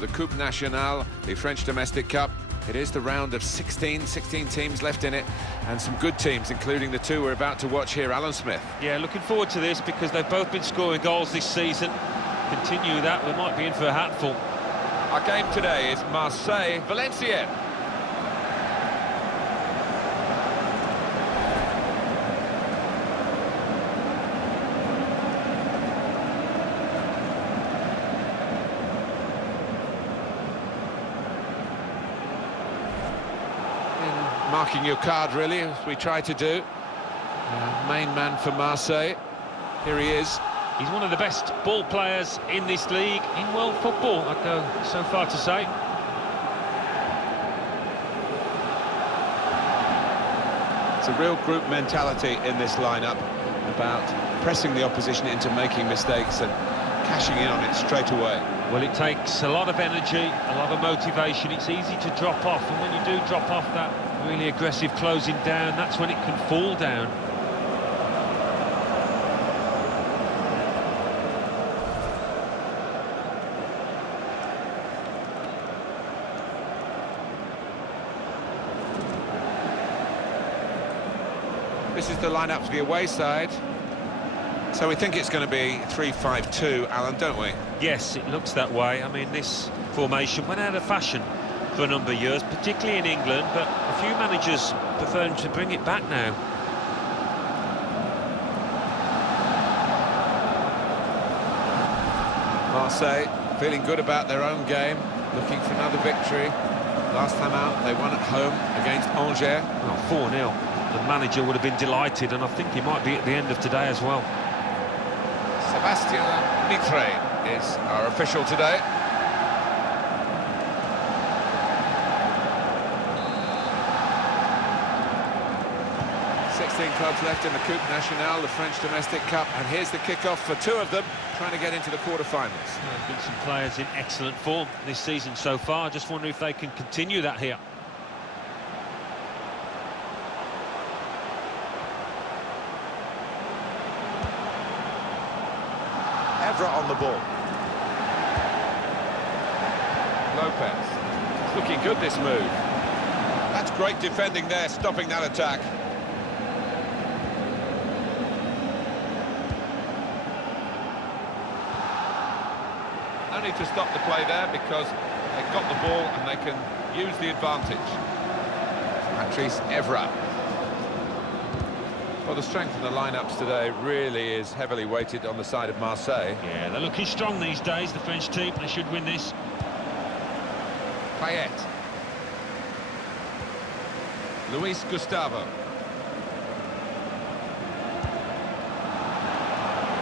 The Coupe Nationale, the French Domestic Cup. It is the round of 16 teams left in it, and some good teams, including the two we're about to watch here. Alan Smith. Yeah, looking forward to this because they've both been scoring goals this season. Continue that, we might be in for a hatful. Our game today is Marseille-Valencia. Marking your card, really, as we try to do. Main man for Marseille. Here he is. He's one of the best ball players in this league, in world football, I'd go so far to say. It's a real group mentality in this lineup, about pressing the opposition into making mistakes and cashing in on it straight away. Well, it takes a lot of energy, a lot of motivation. It's easy to drop off, and when you do drop off that really aggressive closing down, that's when it can fall down. This is the lineup for the away side. So we think it's going to be 3-5-2, Alan, don't we? Yes, it looks that way. I mean, this formation went out of fashion for a number of years, particularly in England, but a few managers prefer to bring it back now. Marseille feeling good about their own game, looking for another victory. Last time out, they won at home against Angers. Oh, 4-0. The manager would have been delighted, and I think he might be at the end of today as well. Sébastien Mitre is our official today. Clubs left in the Coupe Nationale, the French Domestic Cup, and here's the kick-off for two of them, trying to get into the quarter-finals. There's been some players in excellent form this season so far. Just wonder if they can continue that here. Evra on the ball. Lopez. It's looking good, this move. That's great defending there, stopping that attack. No need to stop the play there because they've got the ball and they can use the advantage. Patrice Evra. Well, the strength of the lineups today really is heavily weighted on the side of Marseille. Yeah, they're looking strong these days, the French team. They should win this. Payet. Luis Gustavo.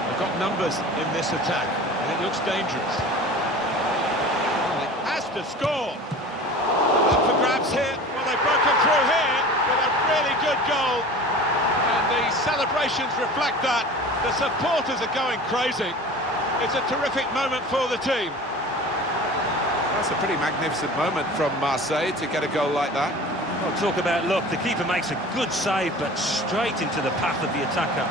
They've got numbers in this attack, and it looks dangerous. Has to score. Up for grabs here. Well, they've broken through here with a really good goal. And the celebrations reflect that. The supporters are going crazy. It's a terrific moment for the team. That's a pretty magnificent moment from Marseille to get a goal like that. Well, talk about luck. The keeper makes a good save, but straight into the path of the attacker.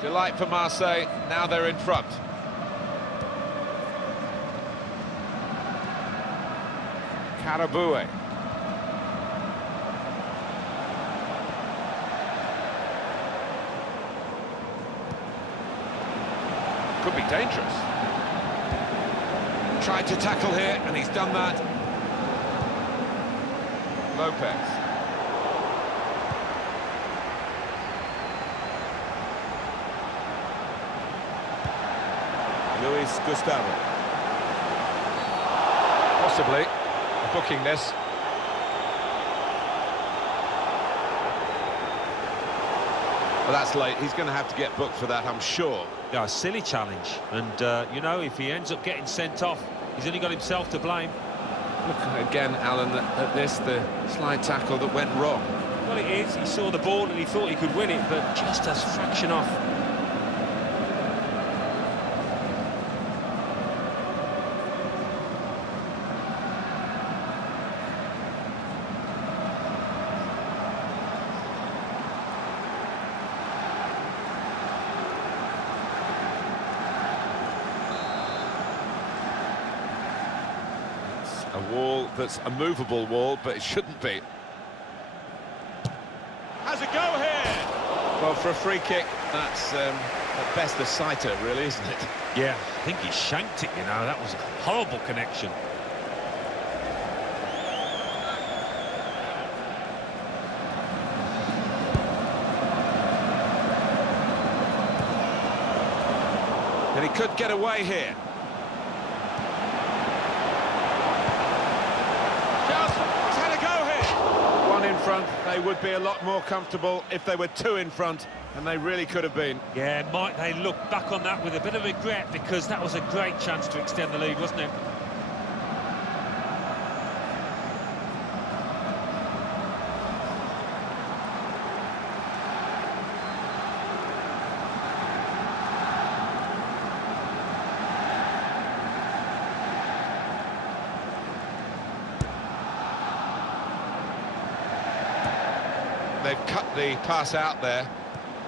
Delight for Marseille, now they're in front. Karaboué. Could be dangerous. Tried to tackle here, and he's done that. Lopez. Luis Gustavo. Possibly booking this. Well, that's late. He's going to have to get booked for that, I'm sure. Yeah, a silly challenge. And, you know, if he ends up getting sent off, he's only got himself to blame. Look again, Alan, at this, the slide tackle that went wrong. Well, it is. He saw the ball and he thought he could win it, but just a fraction off. A wall that's a movable wall, but it shouldn't be. Has a go here. Well, for a free kick, that's at best a sighter, really, isn't it? Yeah, I think he shanked it, you know. That was a horrible connection. And he could get away here. He's had a go here. One in front, they would be a lot more comfortable if they were two in front, and they really could have been. Yeah, might they look back on that with a bit of regret, because that was a great chance to extend the lead, wasn't it? They've cut the pass out there,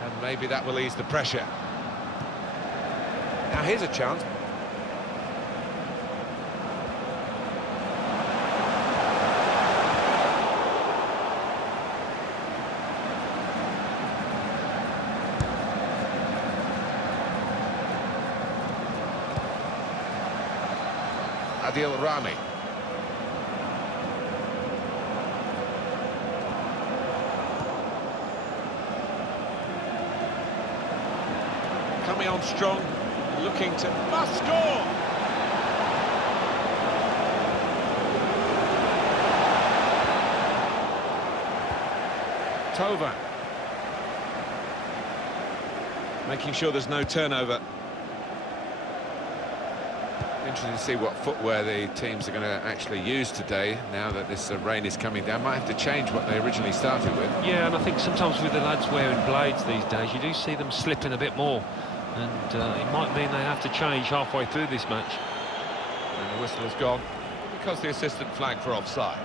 and maybe that will ease the pressure. Now here's a chance. Adil Rami. Coming on strong, looking to... Must score. Tova. Making sure there's no turnover. Interesting to see what footwear the teams are going to actually use today, now that this rain is coming down. Might have to change what they originally started with. Yeah, and I think sometimes with the lads wearing blades these days, you do see them slipping a bit more. And it might mean they have to change halfway through this match. And the whistle has gone because the assistant flagged for offside.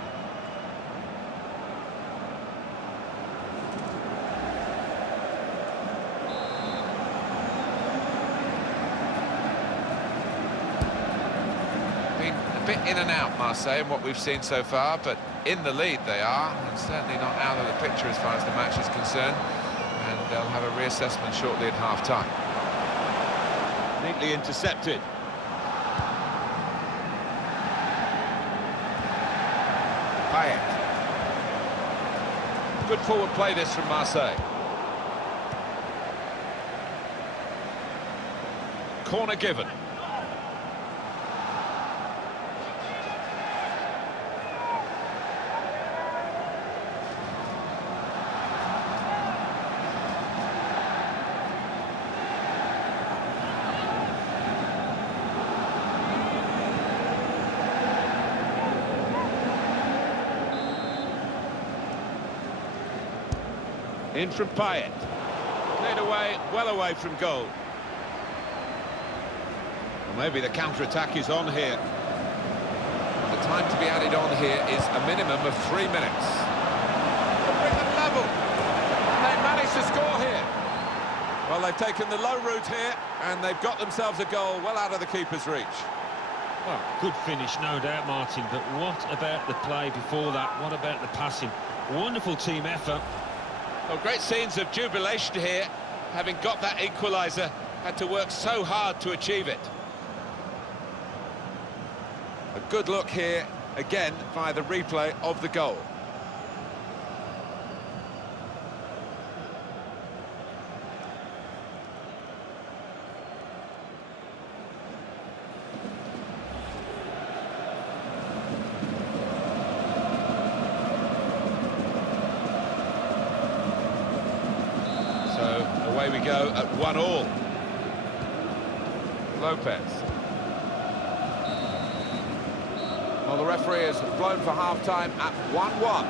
Been a bit in and out, Marseille, in what we've seen so far, but in the lead they are, and certainly not out of the picture as far as the match is concerned. And they'll have a reassessment shortly at half-time. Neatly intercepted. Payet. Good forward play this from Marseille. Corner given. In from Payet. Cleared away, well away from goal. Well, maybe the counter-attack is on here. The time to be added on here is a minimum of 3 minutes. Bring them level. And they managed to score here. Well, they've taken the low route here, and they've got themselves a goal well out of the keeper's reach. Well, good finish, no doubt, Martin, but what about the play before that? What about the passing? Wonderful team effort. Well, great scenes of jubilation here, having got that equaliser, had to work so hard to achieve it. A good look here, again, via the replay of the goal. Away we go at 1-1. Lopez. Well, the referee has blown for half-time at 1-1.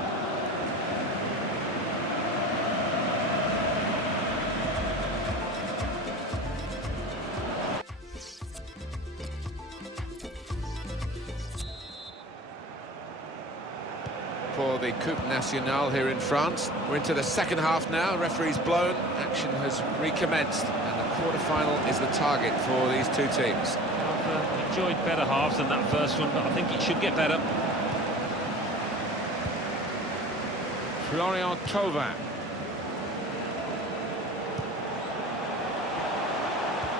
For the Coupe Nationale here in France. We're into the second half now. Referee's blown. Action has recommenced. And the quarter-final is the target for these two teams. I've enjoyed better halves than that first one, but I think it should get better. Florian Thauvin.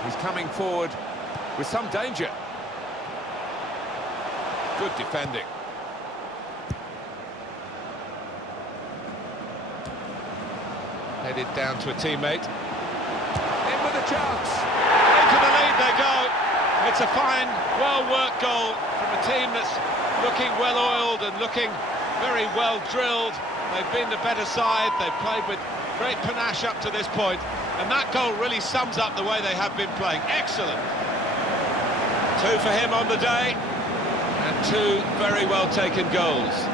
He's coming forward with some danger. Good defending. Headed down to a teammate. In with a chance. Into the lead they go. It's a fine, well-worked goal from a team that's looking well-oiled and looking very well-drilled. They've been the better side. They've played with great panache up to this point, and that goal really sums up the way they have been playing. Excellent. 2 for him on the day, and 2 very well-taken goals.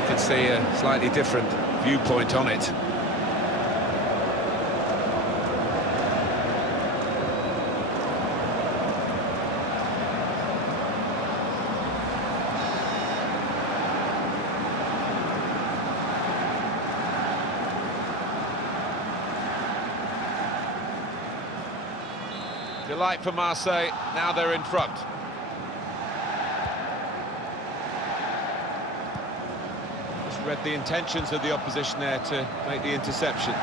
We can see a slightly different viewpoint on it. Delight for Marseille, now they're in front. Just read the intentions of the opposition there to make the interception.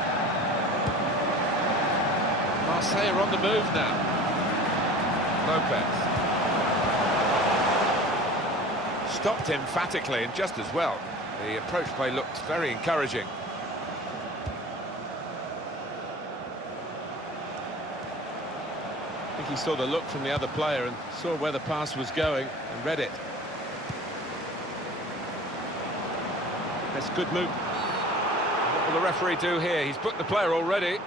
Marseille are on the move now. Lopez. Stopped emphatically and just as well. The approach play looked very encouraging. I think he saw the look from the other player and saw where the pass was going and read it. That's a good move. What will the referee do here? He's booked the player already.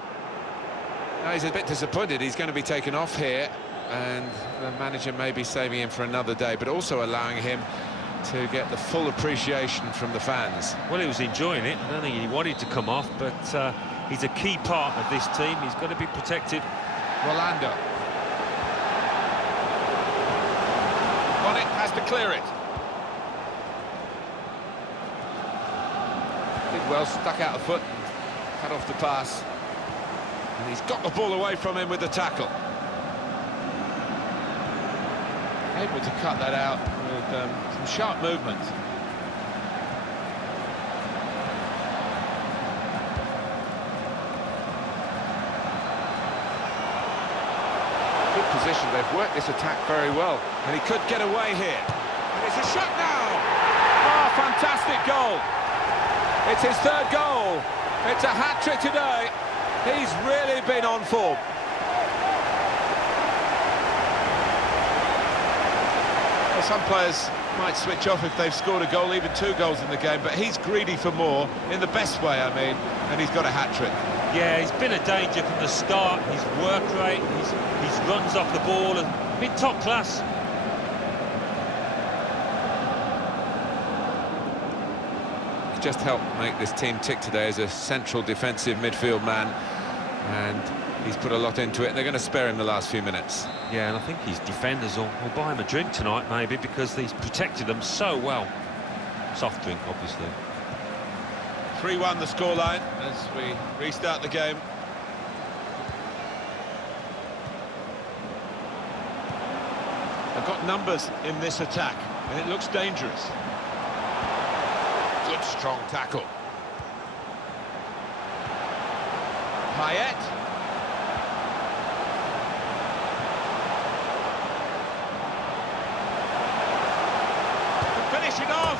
Now he's a bit disappointed. He's going to be taken off here, and the manager may be saving him for another day, but also allowing him to get the full appreciation from the fans. Well, he was enjoying it. I don't think he wanted to come off, but he's a key part of this team. He's got to be protected. Rolando. Bonnet has to clear it. Did well, stuck out a foot, cut off the pass. And he's got the ball away from him with the tackle. Able to cut that out with some sharp movement. Good position, they've worked this attack very well. And he could get away here. And it's a shot now! Oh, fantastic goal! It's his 3rd goal. It's a hat-trick today. He's really been on form. Well, some players might switch off if they've scored a goal, even 2 goals in the game, but he's greedy for more, in the best way, I mean, and he's got a hat-trick. Yeah, he's been a danger from the start. His work rate, his runs off the ball, and been top class. Just helped make this team tick today as a central defensive midfield man, and he's put a lot into it, and they're going to spare him the last few minutes. Yeah, and I think his defenders will buy him a drink tonight, maybe, because he's protected them so well. Soft drink, obviously. 3-1 the scoreline as we restart the game. They've got numbers in this attack, and it looks dangerous. Good strong tackle. Payet. Finish it off.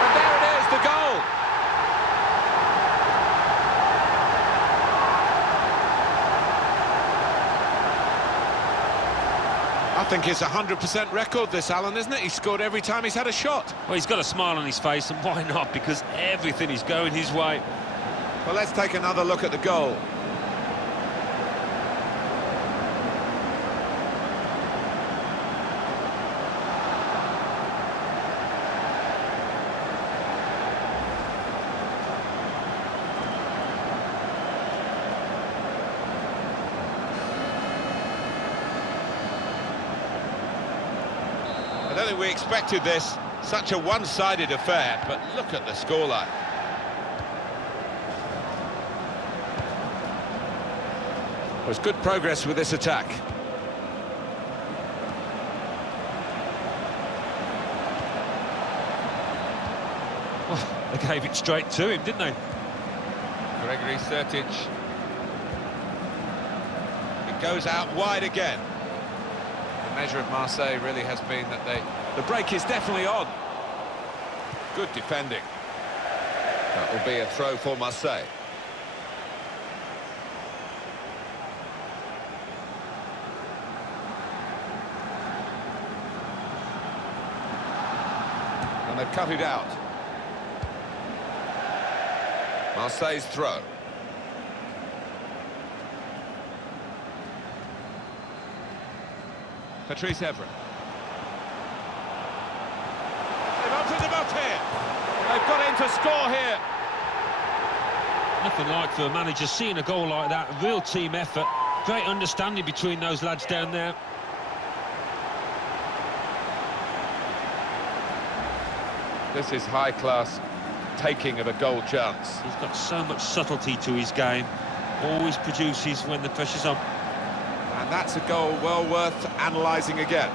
And there it is, the goal. I think it's a 100% record, this, Alan, isn't it? He's scored every time he's had a shot. Well, he's got a smile on his face, and why not? Because everything is going his way. Well, let's take another look at the goal. I don't think we expected this, such a one-sided affair, but look at the scoreline. There's good progress with this attack. Well, they gave it straight to him, didn't they? Gregory Sertic. It goes out wide again. The measure of Marseille really has been that the break is definitely on. Good defending. That will be a throw for Marseille. And they've cut it out. Marseille's throw. Patrice Evra. They've opened them up here. They've got in to score here. Nothing like for a manager seeing a goal like that. A real team effort. Great understanding between those lads down there. This is high-class taking of a goal chance. He's got so much subtlety to his game. Always produces when the pressure's on. And that's a goal well worth analysing again.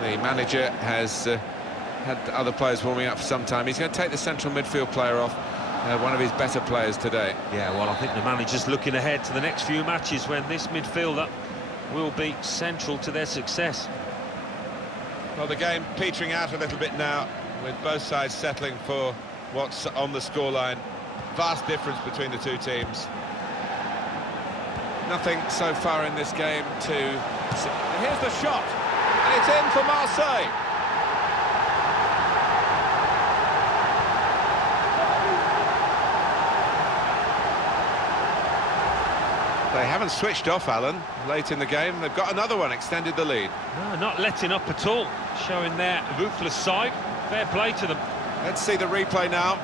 The manager has had other players warming up for some time. He's going to take the central midfield player off, one of his better players today. Yeah, well, I think the manager's looking ahead to the next few matches when this midfielder will be central to their success. Well, the game petering out a little bit now, with both sides settling for what's on the scoreline. Vast difference between the two teams. Nothing so far in this game to... And here's the shot, and it's in for Marseille. They haven't switched off, Alan, late in the game. They've got another one, extended the lead. No, not letting up at all, showing their ruthless side. Fair play to them. Let's see the replay now.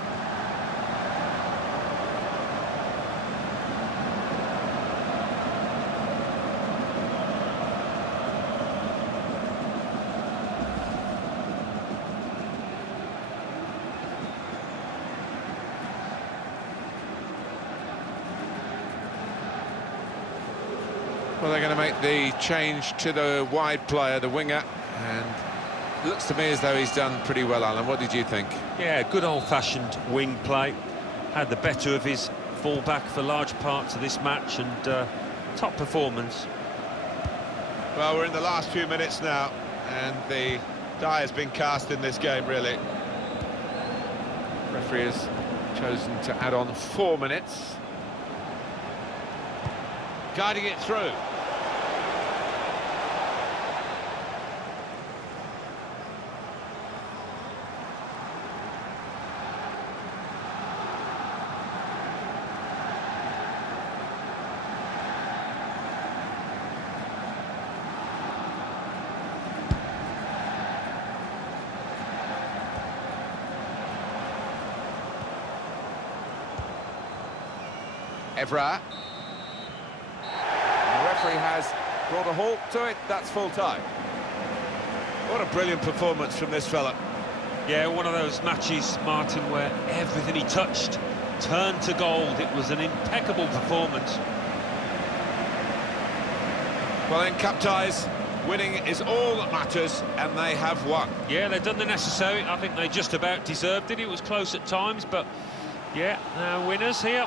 Well, they're going to make the change to the wide player, the winger, and it looks to me as though he's done pretty well, Alan. What did you think? Yeah, good old-fashioned wing play. Had the better of his full-back for large parts of this match, and top performance. Well, we're in the last few minutes now, and the die has been cast in this game, really. Referee has chosen to add on 4 minutes. Guiding it through. Evra. The referee has brought a halt to it. That's full time. What a brilliant performance from this fella. Yeah, one of those matches, Martin, where everything he touched turned to gold. It was an impeccable performance. Well, in cup ties, winning is all that matters, and they have won. Yeah, they've done the necessary. I think they just about deserved it. It was close at times, but yeah, now winners here.